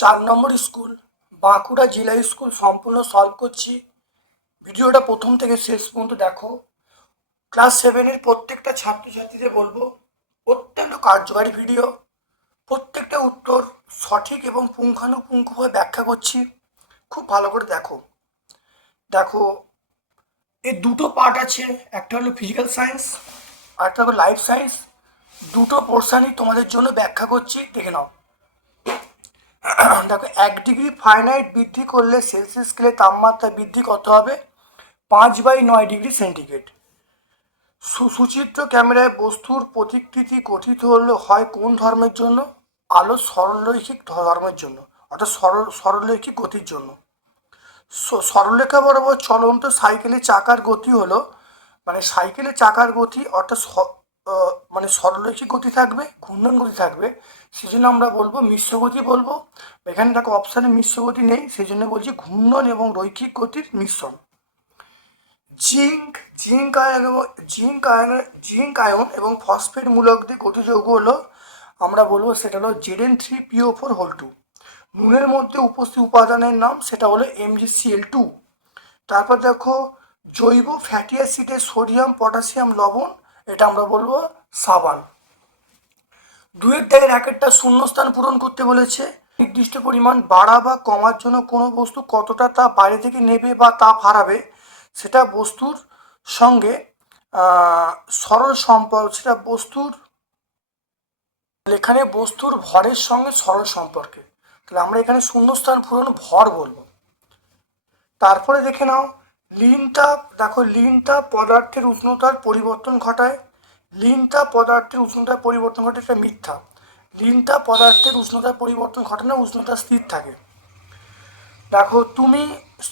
চার নম্বর স্কুল, বাঁকুড়া জেলা স্কুল সম্পূর্ণ সলভ করছি। ভিডিওটা প্রথম থেকে শেষ পর্যন্ত দেখো। ক্লাস সেভেনের প্রত্যেকটা ছাত্রছাত্রীদের বলব, অত্যন্ত কার্যকারী ভিডিও প্রত্যেকটা উত্তর সঠিক এবং পুঙ্খানুপুঙ্খভাবে ব্যাখ্যা করছি। খুব ভালো করে দেখো। দেখো এর দুটো পার্ট আছে, একটা হলো ফিজিক্যাল সায়েন্স আর একটা হলো লাইফ সায়েন্স দুটো পোর্শনই তোমাদের জন্য ব্যাখ্যা করছি, দেখে নাও। দেখো, এক ডিগ্রি ফারেনহাইট বৃদ্ধি করলে সেলসিয়াস স্কেলে তাপমাত্রা বৃদ্ধি কত হবে? পাঁচ বাই নয় ডিগ্রি সেন্টিগ্রেড সুচিত্র ক্যামেরায় বস্তুর প্রতিকৃতি গঠিত হলে হয় কোন ধর্মের জন্য? আলো সরলরৈখিক ধর্মের জন্য, অর্থাৎ সরল, সরলরৈখিক গতির জন্য। সরলরেখা বরাবর চলন্ত সাইকেলের চাকার গতি হলো মানে সাইকেলের চাকার গতি অর্থাৎ মানে সরলরৈখিক গতি থাকবে, ঘূর্ণন গতি থাকবে সেই জন্য আমরা বলব মিশ্র গতি বলব। এখানে দেখো অপশানে মিশ্র গতি নেই সেই জন্য বলছি ঘূর্ণন এবং রৈখিক গতির মিশ্রণ। জিঙ্ক জিঙ্ক আয়ন এবং জিঙ্ক আয়ন জিঙ্ক আয়ন এবং ফসফেট মূলক দিয়ে গঠিত যৌগ হলো, আমরা বলব সেটা হলো Z N three PO four whole two. নুনের মধ্যে উপস্থিত উপাদানের নাম, সেটা হলো এমজিসিএল টু তারপর দেখো, জৈব ফ্যাটি অ্যাসিডে সোডিয়াম, পটাশিয়াম, লবণ, এটা আমরা বলব সাবান। দুয়ের দাগের এক একটা শূন্যস্থান পূরণ করতে বলেছে। নির্দিষ্ট পরিমাণ বাড়া বা কমার জন্য কোনো বস্তু কতটা তাপ বাইরে থেকে নেবে বা তাপ হারাবে সেটা বস্তুর সঙ্গে সরল সম্পর্ক, সেটা বস্তুর, এখানে বস্তুর ভরের সঙ্গে সরল সম্পর্কে তাহলে আমরা এখানে শূন্যস্থান পূরণ ভর বলব। তারপরে দেখে নাও লিন তাপ দেখো লিন তাপ পদার্থের উষ্ণতার পরিবর্তন ঘটায়। লিন তাপ পদার্থের উষ্ণতার পরিবর্তন ঘটে এটা মিথ্যা। লিন তাপ পদার্থের উষ্ণতার পরিবর্তন ঘটে না, উষ্ণতা স্থির থাকে। দেখো, তুমি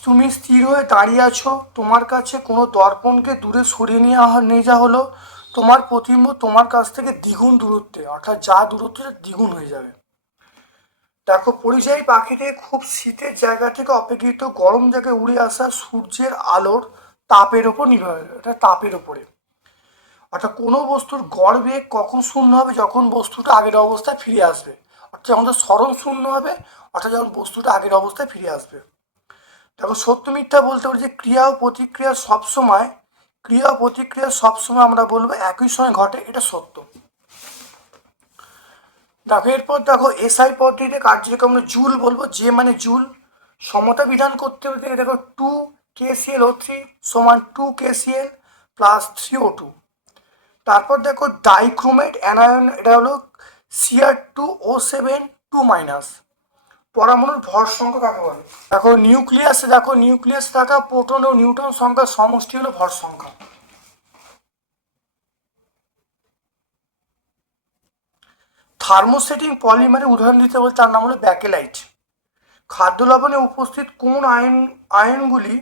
তুমি স্থির হয়ে দাঁড়িয়ে আছো, তোমার কাছে কোনো দর্পণকে দূরে সরিয়ে নিয়ে নিয়ে যাওয়া হলো। তোমার প্রতিম্ব তোমার কাছ থেকে দ্বিগুণ দূরত্বে, অর্থাৎ যা দূরত্ব দ্বিগুণ হয়ে যাবে। দেখো পরিযায়ী পাখিতে খুব শীতের জায়গা থেকে অপেক্ষিত গরম জায়গায় উড়ে আসা সূর্যের আলোর তাপের ওপর নির্ভর এটা তাপের ওপরে অর্থাৎ কোনো বস্তুর গড় বেগ কখন শূন্য হবে, যখন বস্তুটা আগের অবস্থায় ফিরে আসবে। অর্থাৎ যখন স্মরণ শূন্য হবে, অর্থাৎ যখন বস্তুটা আগের অবস্থায় ফিরে আসবে। দেখো, সত্য মিথ্যা বলতে পারি যে ক্রিয়া ও প্রতিক্রিয়া সবসময়, ক্রিয়া প্রতিক্রিয়া সবসময় আমরা বলব একই সময় ঘটে, এটা সত্য। দেখো এরপর দেখো এসআই পদ্ধতিতে কার্যক্রম আমরা জুল বলব, যে মানে জুল। সমতা বিধান করতে হলে দেখো টু কেসিএল ও থ্রি সমান two KCl plus three O two তারপর দেখো ডাইক্রোমেট অ্যানায়ন এটা হলো Cr two O seven two minus পরমাণুর ভর সংখ্যা কাকে বলে? দেখো নিউক্লিয়াসে দেখো নিউক্লিয়াসে থাকা প্রোটন ও নিউট্রন সংখ্যার সমষ্টি হলো ভর সংখ্যা। থার্মোসেটিং পলিমারের উদাহরণ দিতে বলে তার নাম হলো ব্যাকেলাইট। খাদ্য লবণে উপস্থিত কোন আয়ন আয়নগুলি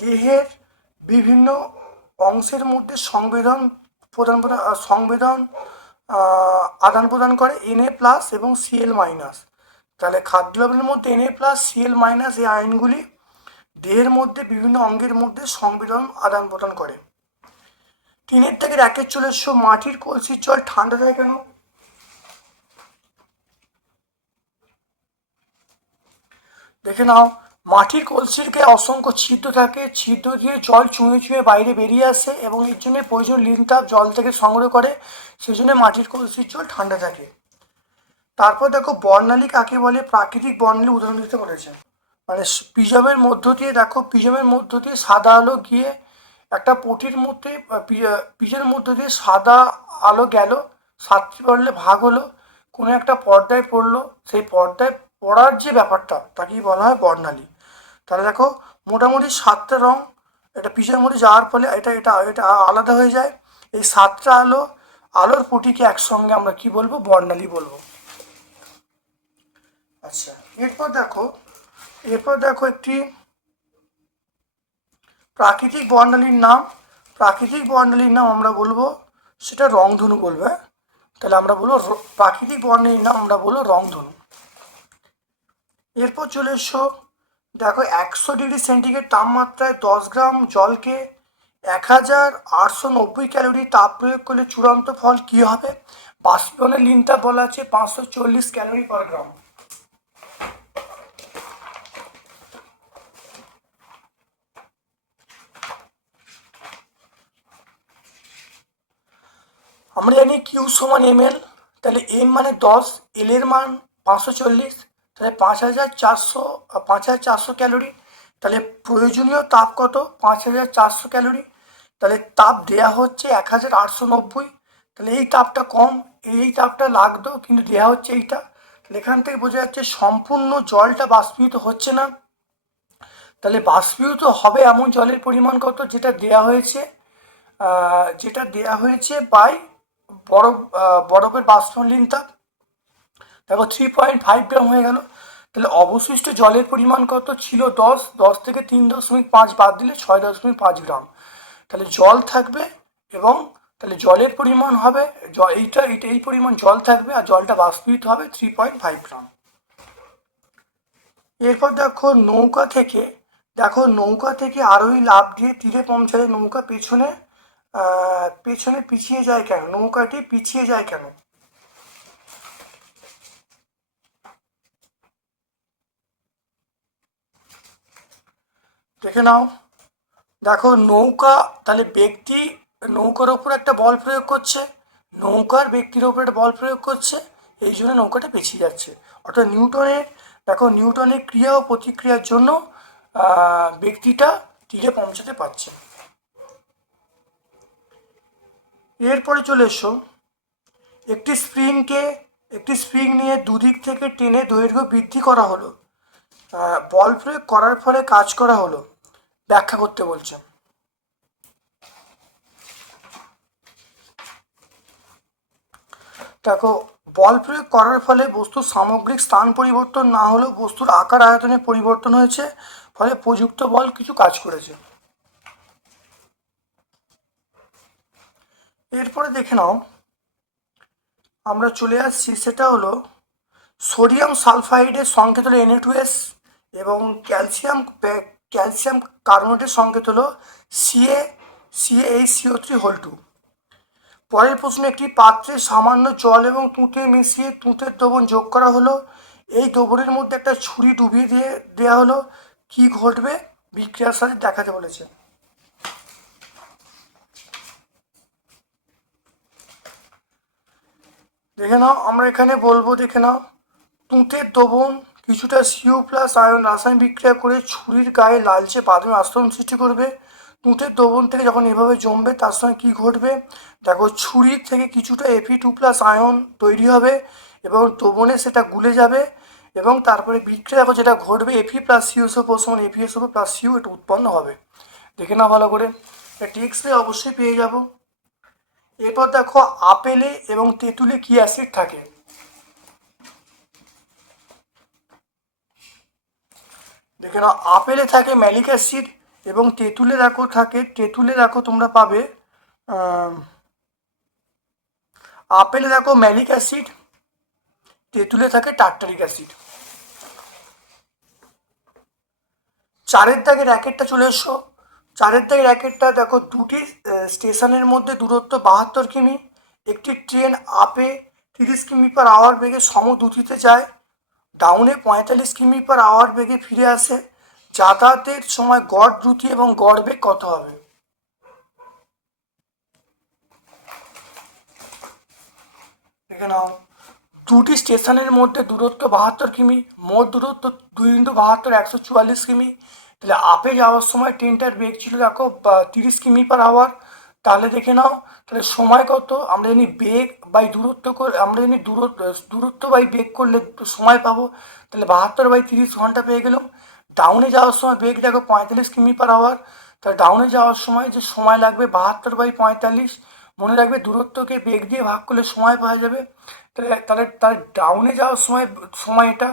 দেহের বিভিন্ন অংশের মধ্যে সংবেদন প্রদান সংবেদন আদান প্রদান করে এনএ প্লাস এবং সিএল মাইনাস তাহলে খাদ্য লবণের মধ্যে এনএ প্লাস সিএল মাইনাস এই আয়নগুলি দেহের মধ্যে বিভিন্ন অঙ্গের মধ্যে সংবেদন, আদান প্রদান করে। তিনের থেকে একের চলে এসো মাটির কলসির জল ঠান্ডা থাকে কেন? দেখে নাও, মাটির কলসির গায়ে অসংখ্য ছিদ্র থাকে। ছিদ্র দিয়ে জল চুঁয়ে চুঁয়ে বাইরে বেরিয়ে আসে এবং এর জন্য প্রয়োজন লিন তাপ জল থেকে সংগ্রহ করে। সেই জন্য মাটির কলসির জল ঠান্ডা থাকে। তারপর দেখো, বর্ণালী কাকে বলে? প্রাকৃতিক বর্ণালী উদাহরণ দিতে বলেছে। মানে পিজমের মধ্য দিয়ে, দেখো, পিজমের মধ্য দিয়ে সাদা আলো গিয়ে একটা পটির মধ্যে আহ, পি- পিজের মধ্য দিয়ে সাদা আলো গেল সাতটি পড়লে ভাগ হলো কোনো একটা পর্দায় পড়ল সেই পর্দায় পড়ার যে ব্যাপারটা তাকেই বলা হয় বর্ণালী। তাহলে দেখো মোটামুটি সাতটা রং এটা পিজের মধ্যে যাওয়ার ফলে এটা এটা এটা আলাদা হয়ে যায়। এই সাতটা আলো আলোর পটিকে একসঙ্গে আমরা কি বলব? বর্ণালী বলব। আচ্ছা এরপর দেখো এরপর দেখো একটি প্রাকৃতিক বর্ণালীর নাম, প্রাকৃতিক বর্ণালীর নাম আমরা বলব, সেটা রংধনু বলবে? তাহলে আমরা বলব প্রাকৃতিক বর্ণালীর নাম আমরা বলব রংধনু। এরপর চলে এসো, দেখো একশো ডিগ্রি সেন্টিগ্রেড তাপমাত্রায় দশ গ্রাম জলকে এক হাজার আটশো নব্বই ক্যালোরি তাপ প্রয়োগ করলে চূড়ান্ত ফল কী হবে? বাষ্পীয়নের লিনটা বলা আছে পাঁচশো চল্লিশ ক্যালোরি পার গ্রাম। আমরা জানি কিউ সমান এম এল তাহলে এম মানে দশ এল এর মান পাঁচশো চল্লিশ, তাহলে পাঁচ হাজার চারশো, পাঁচ হাজার চারশো ক্যালোরি, তাহলে প্রয়োজনীয় তাপ কত? পাঁচ হাজার চারশো ক্যালোরি, তাহলে তাপ দেয়া হচ্ছে এক হাজার আটশো নব্বই, তাহলে এই তাপটা কম, এই তাপটা লাগতো, কিন্তু দেয়া হচ্ছে এইটা, তাহলে এখান থেকে বোঝা যাচ্ছে সম্পূর্ণ জলটা বাষ্পীভূত হচ্ছে না, তাহলে বাষ্পীভূত হবে এমন জলের পরিমাণ কত? যেটা দেয়া হয়েছে যেটা দেয়া হয়েছে বাই বরফ বরফের বাষ্পলীন তাপ দেখো থ্রি পয়েন্ট ফাইভ গ্রাম হয়ে গেল। তাহলে অবশিষ্ট জলের পরিমাণ কত ছিল? দশ দশ থেকে তিন দশমিক পাঁচ বাদ দিলে ছয় দশমিক পাঁচ গ্রাম তাহলে জল থাকবে এবং তাহলে জলের পরিমাণ হবে এইটা এইটা, এই পরিমাণ জল থাকবে আর জলটা বাষ্পীভূত হবে থ্রি পয়েন্ট ফাইভ গ্রাম এরপর দেখো নৌকা থেকে, দেখো নৌকা থেকে আরোহী লাভ দিয়ে তীরে পৌঁছালে নৌকা পেছনে পেছনে পিছিয়ে যায় কেন? নৌকাটি পিছিয়ে যায় কেন? দেখে নাও। দেখো, নৌকা, তাহলে ব্যক্তি নৌকার ওপর একটা বল প্রয়োগ করছে, নৌকার ব্যক্তির ওপর একটা বল প্রয়োগ করছে, এই জন্য নৌকাটা পেছিয়ে যাচ্ছে। অর্থাৎ নিউটনের, দেখো, নিউটনের ক্রিয়া ও প্রতিক্রিয়ার জন্য ব্যক্তিটা তীরে পৌঁছাতে পারছে। এরপরে চলে এসো। একটি স্প্রিংকে একটি স্প্রিং নিয়ে দুদিক থেকে টেনে দৈর্ঘ্য বৃদ্ধি করা হলো। বল প্রয়োগ করার ফলে কাজ করা হলো। ব্যাখ্যা করতে বলছে। দেখো, বল প্রয়োগ করার ফলে বস্তুর সামগ্রিক স্থান পরিবর্তন না হলেও বস্তুর আকার আয়তনে পরিবর্তন হয়েছে, ফলে প্রযুক্ত বল কিছু কাজ করেছে। এরপরে দেখে নাও, আমরা চলে আসছি, সেটা হলো সোডিয়াম সালফাইডের সংকেত হলো এনএ এবং ক্যালসিয়াম ক্যালসিয়াম কার্বনেটের সংকেত হলো Ca Ca H CO three whole two পরের প্রশ্নে, একটি পাত্রে সামান্য জল এবং তুঁতে মিশিয়ে তুঁতের দ্রবণ যোগ করা হলো। এই দ্রবণের মধ্যে একটা ছুরি ডুবিয়ে দিয়ে দেওয়া হলো। কি ঘটবে? বিক্রিয়ার সাথে দেখাতে বলেছে। দেখে নাও, আমরা এখানে বলব, দেখে নাও। তুঁতের দ্রবণ কিছুটা সিও প্লাস আয়ন রাসায়নিক বিক্রিয়া করে ছুরির গায়ে লালচে প্রাথমিক আস্তরণ সৃষ্টি করবে। তুঁতের দ্রবণ থেকে যখন এভাবে জমবে, তার সঙ্গে কী ঘটবে? দেখো ছুরির থেকে কিছুটা এফি টু প্লাস আয়ন তৈরি হবে এবং দ্রবণে সেটা গুলে যাবে এবং তারপরে বিক্রিয়া, দেখো, যেটা ঘটবে এফি প্লাস সিওসো সমান এফিএসও প্লাস সিও এটা উৎপন্ন হবে। দেখে নাও ভালো করে। টেক্সটে অবশ্যই পেয়ে যাব। এরপর দেখো আপেলে এবং তেঁতুলে কি অ্যাসিড থাকে? দেখে নাও, আপেলে থাকে ম্যালিক অ্যাসিড এবং তেঁতুলে দেখো থাকে, তেঁতুলে দেখো তোমরা পাবে আপেলে দেখো ম্যালিক অ্যাসিড তেঁতুলে থাকে টার্টারিক অ্যাসিড চারের দাগে র্যাকেটটা চলে এসো। চারের দাগে র্যাকেটটা দেখো, দুটি স্টেশনের মধ্যে দূরত্ব বাহাত্তর কিমি। একটি ট্রেন আপে তিরিশ কিমি পার আওয়ার বেগে সমদ্রুতিতে যায়। ডাউনে পঁয়তাল্লিশ কিমি পার আওয়ার বেগে ফিরে আসে। যাতায়াতের সময় গড় দ্রুতি এবং গড় বেগ কত হবে? দেখে নাও। দুটি স্টেশনের মধ্যে দূরত্ব বাহাত্তর কিমি, মোট দূরত্ব দুই ইন্টু বাহাত্তর, একশো চুয়াল্লিশ কিমি। তাহলে আপে যাওয়ার সময় ট্রেনটার বেগ ছিল, দেখো তিরিশ কিমি পার আওয়ার তাহলে দেখে নাও, তাহলে সময় কত? আমরা জানি বেগ বাই দূরত্ব করে, আমরা জানি দূরত্ব দূরত্ব বাই বেগ করলে সময় পাবো, তাহলে বাহাত্তর বাই তিরিশ ঘণ্টা পেয়ে গেলাম। ডাউনে যাওয়ার সময় বেগ দেখো, পঁয়তাল্লিশ কিমি পার আওয়ার তাহলে ডাউনে যাওয়ার সময় যে সময় লাগবে বাহাত্তর বাই পঁয়তাল্লিশ, মনে রাখবে দূরত্বকে বেগ দিয়ে ভাগ করলে সময় পাওয়া যাবে। তাহলে তাহলে তাহলে ডাউনে যাওয়ার সময় সময় এটা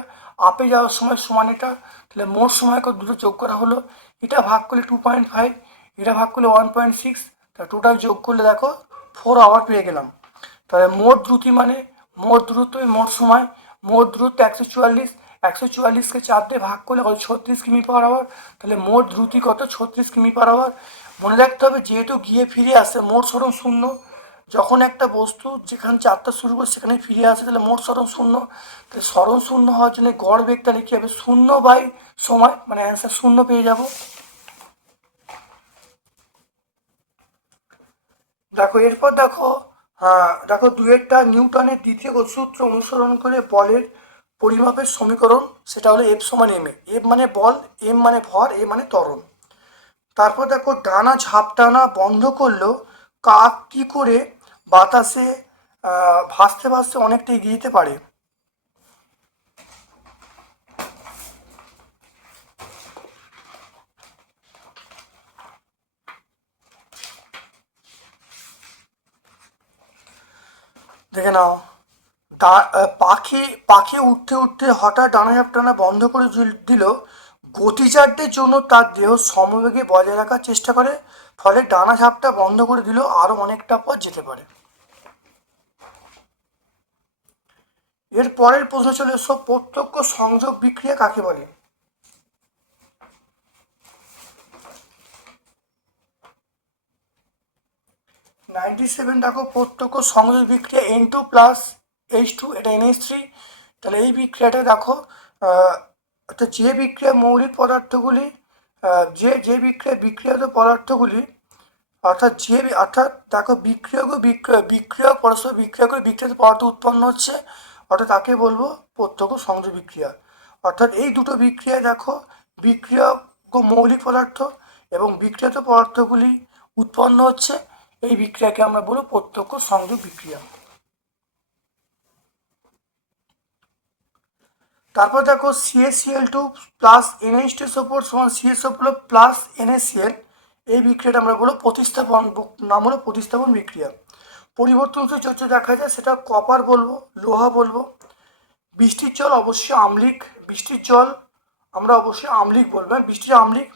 আপে যাওয়ার সময় সমান এটা তাহলে মোট সময় কত দুটো যোগ করা হলো? এটা ভাগ করলে টু পয়েন্ট ফাইভ এটা ভাগ করলে ওয়ান পয়েন্ট সিক্স তা টোটাল যোগ করলে দেখো ফোর আওয়ার পেয়ে গেলাম। তাহলে মোট দ্রুতি মানে মোট দূরত্ব মোট সময়, মোট দ্রুত একশো চুয়াল্লিশ, একশো চুয়াল্লিশকে চার দিয়ে ভাগ করলে কত? ছত্রিশ কিমি পার আওয়ার তাহলে মোট দ্রুতি কত? ছত্রিশ কিমি পার আওয়ার মনে রাখতে হবে যেহেতু গিয়ে ফিরে আসে, মোট সরণ শূন্য যখন একটা বস্তু যেখানে যাত্রা শুরু করে সেখানে ফিরে আসে, তাহলে মোট সরণ শূন্য। তাহলে সরণ শূন্য হওয়ার জন্য গড় বেগটা লিখে হবে? শূন্য বাই সময় মানে অ্যান্সার শূন্য পেয়ে যাব। দেখো, এরপর দেখো হ্যাঁ দেখো দুয়েরটা নিউটনের দ্বিতীয় সূত্র অনুসরণ করে বলের পরিমাপের সমীকরণ, সেটা হলো এফ সমান এম এ এফ মানে বল এম মানে ভর এ মানে ত্বরণ। তারপর দেখো ডানা ঝাপটানা বন্ধ করলেও কাক কী করে বাতাসে ভাসতে ভাসতে অনেকটা এগিয়ে যেতে পারে। দেখে নাও পাখি পাখি উঠতে উঠতে হঠাৎ ডানা ঝাপটানা বন্ধ করে দিল- গতিচার্যের জন্য তার দেহ সমবেগে বজায় রাখার চেষ্টা করে, ফলে ডানা ঝাপটা বন্ধ করে দিল আরও অনেকটা পথ যেতে পারে। এর পরের প্রশ্ন চলে এসো প্রত্যক্ষ সংযোগ বিক্রিয়া কাকে বলে? নাইনটি সেভেন দেখো, প্রত্যক্ষ সংযোগ বিক্রিয়া N two plus H two এটা এনএইচ থ্রি তাহলে এই বিক্রিয়াটা দেখো যে বিক্রিয়া মৌলিক পদার্থগুলি যে যে বিক্রিয়া বিক্রিয়াত পদার্থগুলি, অর্থাৎ যে, অর্থাৎ দেখো বিক্রিয়ক বিক্রিয়া বিক্রিয়ক পরস্পর বিক্রিয়া করে বিক্রিয়াত পদার্থ উৎপন্ন হচ্ছে অর্থাৎ তাকে বলব? প্রত্যক্ষ সংযোগ বিক্রিয়া। অর্থাৎ এই দুটো বিক্রিয়া দেখো বিক্রিয়ক মৌলিক পদার্থ এবং বিক্রিয়াত পদার্থগুলি উৎপন্ন হচ্ছে, এই বিক্রিয়াকে আমরা বলব প্রত্যক্ষ সংযোগ বিক্রিয়া। তারপর দেখো CaCl two plus NH two ওপর সমান সিএসও প্লাস এনএসিএল এই বিক্রিয়াটা আমরা বলব প্রতিস্থাপন, নাম হলো প্রতিস্থাপন বিক্রিয়া। পরিবর্তনশীল চর্চা দেখা যায় সেটা কপার বলব লোহা বলব। বৃষ্টির জল অবশ্যই আমলিক বৃষ্টির জল আমরা অবশ্যই আমলিক বলব। হ্যাঁ, বৃষ্টির আমলিক।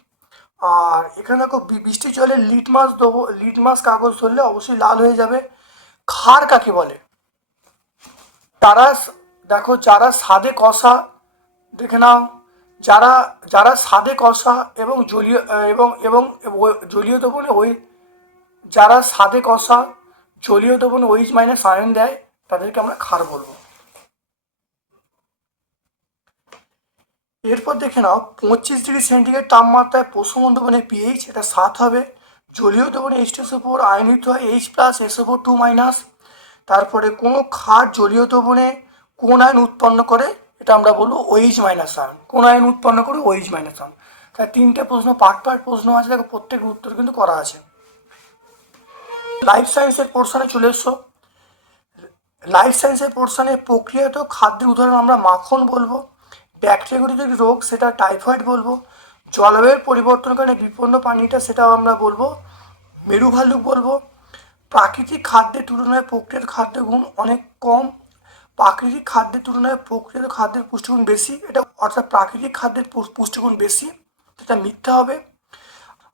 আর এখানে দেখো বৃষ্টির জলে লিটমাস দেবো লিট মাছ কাগজ ধরলে অবশ্যই লাল হয়ে যাবে। খার কাকে বলে? তারা দেখো যারা স্বাদে কষা দেখে নাও যারা যারা স্বাদে কষা এবং জলীয় এবং এবং জলীয় দ্রবণে ওই যারা স্বাদে কষা জলীয় দ্রবণে ওইচ মাইনাস আয়ন দেয়, তাদেরকে আমরা ক্ষার বলব। এরপর দেখে নাও, পঁচিশ ডিগ্রি সেন্টিগ্রেড তাপমাত্রায় প্রশমন দ্রবণে পিএইচ এটা সাত হবে। জলীয় দ্রবণে এইচ এস ওপর আয়নিত হয় এইচ প্লাস এস ওপর টু মাইনাস তারপরে কোনো ক্ষার জলীয় দ্রবণে কোন আয়ন উৎপন্ন করে, এটা আমরা বলব ওইচ মাইনাস আয়ন কোন আয়ন উৎপন্ন করে ওইচ মাইনাস আয়ন তাই তিনটে প্রশ্ন, পার্ট পার্ট প্রশ্ন আছে, দেখো প্রত্যেক উত্তর কিন্তু করা আছে। লাইফ সায়েন্সের পোর্শনে চলে এসো। লাইফ সায়েন্সের পোর্শনে প্রক্রিয়াত খাদ্যের উদাহরণ আমরা মাখন বলব ব্যাকটেরিয়াগত রোগ, সেটা টাইফয়েড বলব, জলবায়ুর পরিবর্তনের কারণে বিপন্ন পানিটা সেটাও আমরা বলব মেরু ভালুক বলব। প্রাকৃতিক খাদ্যের তুলনায় প্রক্রিয়ার খাদ্যের গুণ অনেক কম। প্রাকৃতিক খাদ্যের তুলনায় প্রক্রিয়াত খাদ্যের পুষ্টিগুণ বেশি। এটা অর্থাৎ প্রাকৃতিক খাদ্যের পুষ্টিগুণ বেশি। এটা মিথ্যা হবে।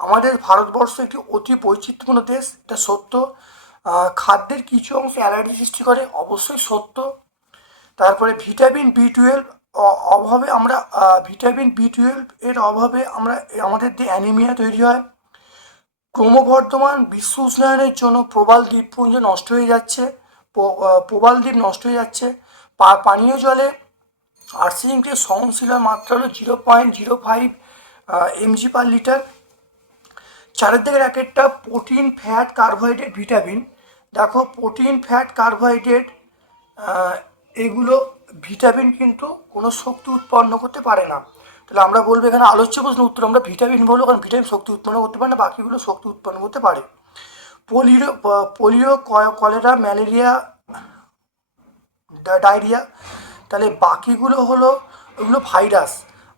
আমাদের ভারতবর্ষ একটি অতি বৈচিত্র্যপূর্ণ দেশ, এটা সত্য। খাদ্যের কিছু অংশ অ্যালার্জি সৃষ্টি করে, অবশ্যই সত্য। তারপরে ভিটামিন বি টুয়েলভ অভাবে আমরা ভিটামিন বি টুয়েলভ এর অভাবে আমরা, আমাদের যে অ্যানিমিয়া তৈরি হয়, ক্রমবর্ধমান বিশ্ব উষ্ণায়নের জন্য প্রবাল দ্বীপপুঞ্জ নষ্ট হয়ে যাচ্ছে প্রবাল দ্বীপ নষ্ট হয়ে যাচ্ছে। পানীয় জলে আর্সেনিকের সহনশীলার মাত্রা হলো zero point zero five mg per litre এক একটা প্রোটিন, ফ্যাট, কার্বোহাইড্রেট, ভিটামিন। দেখো, প্রোটিন, ফ্যাট, কার্বোহাইড্রেট এগুলো ভিটামিন কিন্তু কোনো শক্তি উৎপন্ন করতে পারে না। তাহলে আমরা বলব এখানে আলোচ্য প্রশ্ন উত্তর, আমরা ভিটামিন বলব কারণ ভিটামিন শক্তি উৎপন্ন করতে পারে না, বাকিগুলো শক্তি উৎপন্ন করতে পারে। Polio polio cholera, malaria diarrhoea, তাহলে বাকিগুলো হলো ওগুলো ভাইরাস,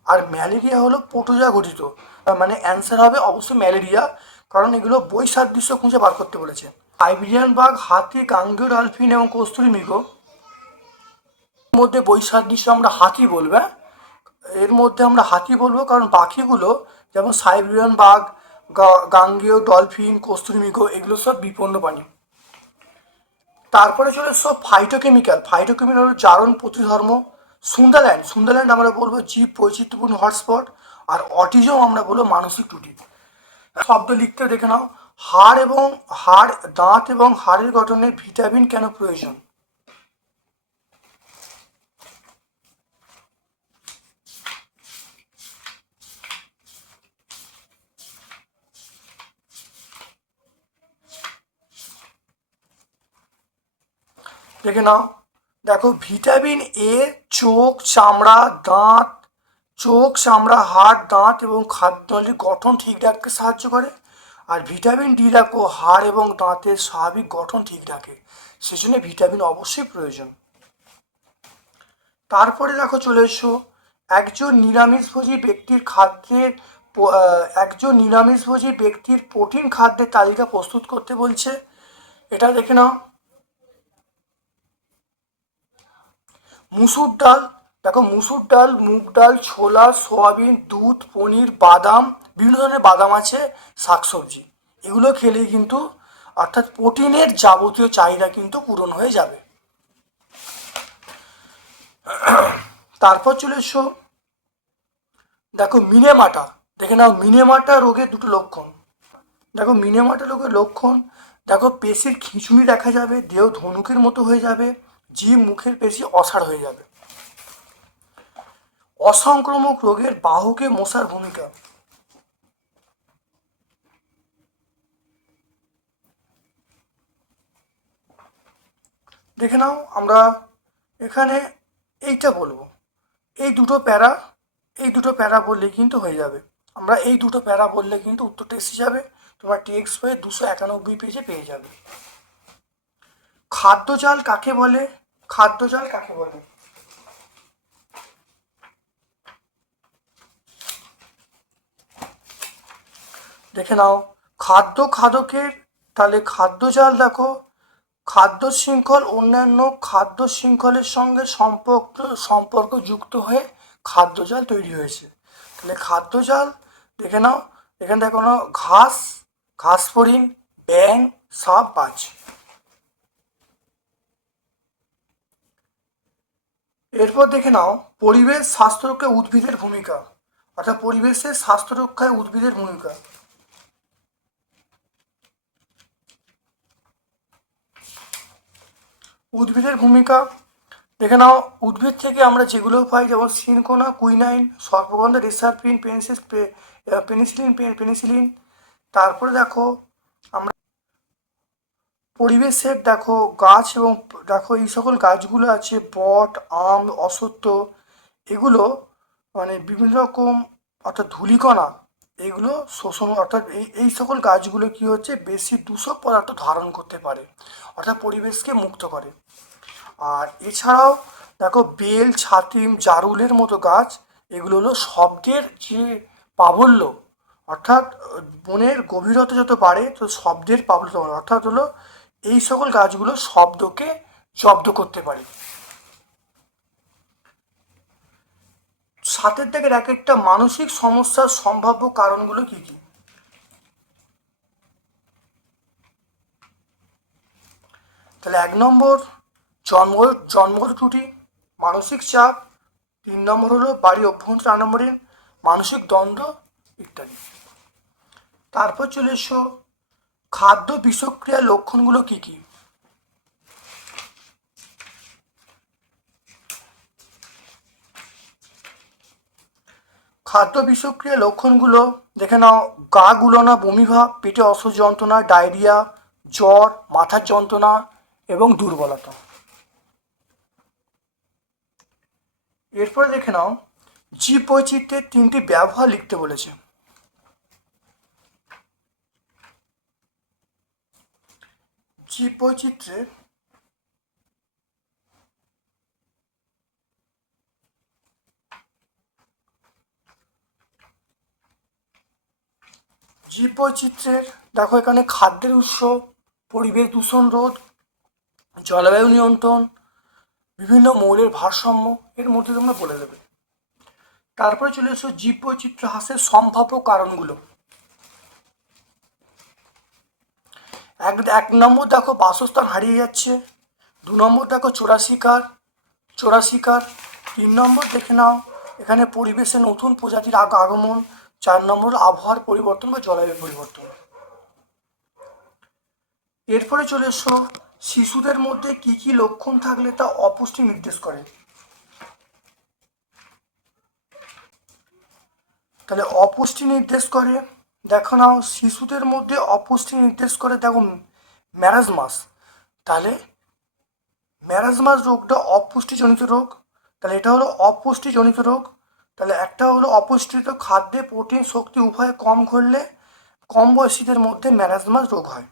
আর ম্যালেরিয়া হলো প্রোটোজা গঠিত। মানে অ্যান্সার হবে অবশ্যই ম্যালেরিয়া কারণ এগুলো বই সাদৃশ্য খুঁজে বার করতে বলেছে। আইবিরিয়ান বাঘ, হাতি, গাঙ্গীয় ডলফিন এবং কস্তুরি মৃগ। মধ্যে বই সাদৃশ্য আমরা হাতি বলব হ্যাঁ? এর মধ্যে আমরা হাতি বলব কারণ বাকিগুলো যেমন সাইবেরিয়ান বাঘ গাঙ্গেয় ডলফিন, কস্তুরি মৃগ, এগুলো সব বিপন্ন প্রাণী। তারপরে চলে সব ফাইটোকেমিক্যাল ফাইটোকেমিক্যাল হলো জারণ প্রতিধর্ম। সুন্দরল্যান্ড সুন্দরল্যান্ড আমরা বলব জীব বৈচিত্র্যপূর্ণ হটস্পট আর অটিজম আমরা বলব মানসিক ত্রুটি। শব্দ লিখতে দেখে নাও, হাড় এবং হাড়, দাঁত এবং হাড়ের গঠনে ভিটামিন কেন প্রয়োজন? দেখে নাও, দেখো, ভিটামিন এ, চোখ, চামড়া, দাঁত চোখ, চামড়া, হাড়, দাঁত এবং খাদ্যনালীর গঠন ঠিক রাখতে সাহায্য করে। আর ভিটামিন ডি দেখো হাড় এবং দাঁতের স্বাভাবিক গঠন ঠিক রাখে। সেজন্য ভিটামিন অবশ্যই প্রয়োজন। তারপরে দেখো চলে এসো। একজন নিরামিষভোজী ব্যক্তির খাদ্যের একজন নিরামিষভোজী ব্যক্তির প্রোটিন খাদ্যের তালিকা প্রস্তুত করতে বলছে। এটা দেখে নাও। মুসুর ডাল দেখো, মুসুর ডাল, মুগ ডাল, ছোলা, সোয়াবিন, দুধ, পনির, বাদাম, বিভিন্ন ধরনের বাদাম আছে, শাকসবজি। এগুলো খেলে কিন্তু, অর্থাৎ প্রোটিনের যাবতীয় চাহিদা কিন্তু পূরণ হয়ে যাবে। তারপর চলে এসো। দেখো মিনেমাটা দেখে নাও মিনেমাটা রোগের দুটো লক্ষণ। দেখো মিনেমাটা রোগের লক্ষণ, দেখো, পেশির খিঁচুনি দেখা যাবে, দেহ ধনুকের মতো হয়ে যাবে, জিভ মুখের পেশি অসাড় হয়ে যাবে। অসংক্রামক রোগের বাহুকে মশার ভূমিকা। দেখে নাও, আমরা এখানে এইটা বলব। এই দুটো প্যারা, এই দুটো প্যারা বললে কিন্তু হয়ে যাবে। আমরা এই দুটো প্যারা বললে কিন্তু উত্তরটা এসে যাবে তোমার টেক্সট বইয়ে দুশো একানব্বই পেজে পেয়ে যাবে। খাদ্য জাল কাকে বলে? খাদ্য জাল কাকে বলে? দেখে নাও, খাদ্য খাদকের, তাহলে খাদ্য জাল দেখো, খাদ্য শৃঙ্খল অন্যান্য খাদ্য শৃঙ্খলের সঙ্গে সম্পর্ক সম্পর্ক যুক্ত হয়ে খাদ্য জাল তৈরি হয়েছে। তাহলে খাদ্য জাল, দেখে নাও, এখানে দেখো না, ঘাস ঘাস ফড়িং ব্যাং সাপ, বাজ। এরপর দেখে নাও, পরিবেশ স্বাস্থ্য রক্ষায় উদ্ভিদের ভূমিকা। অর্থাৎ পরিবেশের স্বাস্থ্য রক্ষায় উদ্ভিদের ভূমিকা। উদ্ভিদের ভূমিকা। দেখে নাও, উদ্ভিদ থেকে আমরা যেগুলো পাই, যেমন সিনকোনা, কুইনাইন, সর্পগন্ধা, রিসার্পিন পেনিসিস পেনিসিলিন পেনিসিলিন। তারপরে দেখো, আমরা পরিবেশের দেখো গাছ এবং দেখো এই সকল গাছগুলো আছে, বট, আম অসত্য এগুলো মানে বিভিন্ন রকম, অর্থাৎ ধূলিকণা এগুলো শোষণ অর্থাৎ এই এই সকল গাছগুলো কি হচ্ছে? বেশি দূষক পদার্থ ধারণ করতে পারে, অর্থাৎ পরিবেশকে মুক্ত করে। আর এছাড়াও দেখো, বেল, ছাতিম, জারুলের মতো গাছ, এগুলো হলো শব্দের যে প্রাবল্য অর্থাৎ বনের গভীরতা যত বাড়ে তো শব্দের প্রাবল্য অর্থাৎ হলো, এই সকল গাছগুলো শব্দকে জব্দ করতে পারে। সাতের দাগের এক একটা মানসিক সমস্যার সম্ভাব্য কারণগুলো কি কি? তাহলে এক নম্বর, জন্ম, জন্মগত ত্রুটি, মানসিক চাপ। তিন নম্বর হলো বাড়ি অভ্যন্তর আনম্বরীণ মানসিক দ্বন্দ্ব ইত্যাদি। তারপর চলে এসো, খাদ্য বিষক্রিয়ার লক্ষণগুলো কি কি? খাদ্য বিষক্রিয়ার লক্ষণগুলো, দেখে নাও গা গুলোনা বমিভাব পেটে অসহ্য যন্ত্রণা, ডায়রিয়া, জ্বর মাথার যন্ত্রণা এবং দুর্বলতা। এরপরে দেখে নাও জীব বৈচিত্র্যের তিনটি ব্যবহার লিখতে বলেছে। জীব বৈচিত্র্যের জীব বৈচিত্র্যের দেখো এখানে খাদ্যের উৎস, পরিবেশ দূষণ রোধ, জলবায়ু নিয়ন্ত্রণ, বিভিন্ন মৌলের ভারসাম্য, এর মধ্যে তোমরা বলে দেবে। তারপরে চলে এসো জীব বৈচিত্র্য হ্রাসের সম্ভাব্য কারণগুলো। এক এক নম্বর দেখো বাসস্থান হারিয়ে যাচ্ছে, দু নম্বর দেখো চোরা শিকার চোরা শিকার, তিন নম্বর দেখে নাও এখানে পরিবেশে নতুন প্রজাতির আগ- আগমন চার নম্বর আবহাওয়ার পরিবর্তন বা জলবায়ুর পরিবর্তন। এরপরে চলে এসো, শিশুদের মধ্যে কি কি লক্ষণ থাকলে তা অপুষ্টি নির্দেশ করে? তাহলে অপুষ্টি নির্দেশ করে, দেখো নাও, শিশুদের মধ্যে অপুষ্টি নির্দেশ করে, দেখো ম্যারাজমাস তাহলে ম্যারাজমাস রোগটা অপুষ্টিজনিত রোগ। তাহলে এটা হলো অপুষ্টিজনিত রোগ। তাহলে একটা হলো অপুষ্টিত খাদ্যে প্রোটিন, শক্তি উভয় কম ঘটলে কম বয়সীদের মধ্যে ম্যারাজমাস রোগ হয়।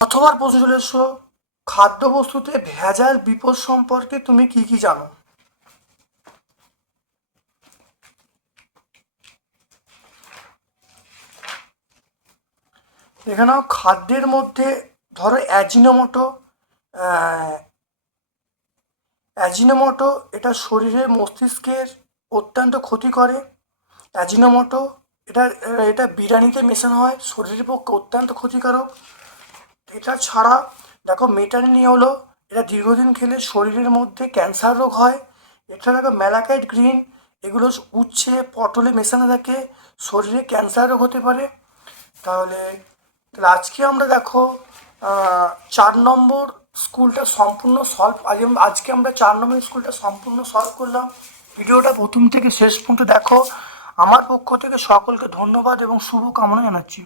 অথবা প্রশ্ন চলে এসো খাদ্যবস্তুতে ভেজাল বিপদ সম্পর্কে তুমি কি কি জানো? এখানেও খাদ্যের মধ্যে ধরো অ্যাজিনোমোটো অ্যাজিনোমোটো এটা শরীরের মস্তিষ্কের অত্যন্ত ক্ষতি করে। অ্যাজিনোমোটো এটা এটা বিরিয়ানিতে মেশানো হয়, শরীরের পক্ষে অত্যন্ত ক্ষতিকারক। এটা ছাড়া, দেখো মেটানিনি হলো এটা দীর্ঘদিন খেলে শরীরের মধ্যে ক্যান্সার রোগ হয়। এটা দেখো ম্যালাকাইট গ্রিন এগুলো উচ্ছে, পটলে মেশানো থাকে, শরীরে ক্যান্সার রোগ হতে পারে। তাহলে, আজকে আমরা দেখো চার নম্বর স্কুলটা সম্পূর্ণ সলভ আজ আজকে আমরা চার নম্বর স্কুলটা সম্পূর্ণ সলভ করলাম। ভিডিওটা প্রথম থেকে শেষ পর্যন্ত দেখো। আমার পক্ষ থেকে সকলকে ধন্যবাদ এবং শুভকামনা জানাচ্ছি।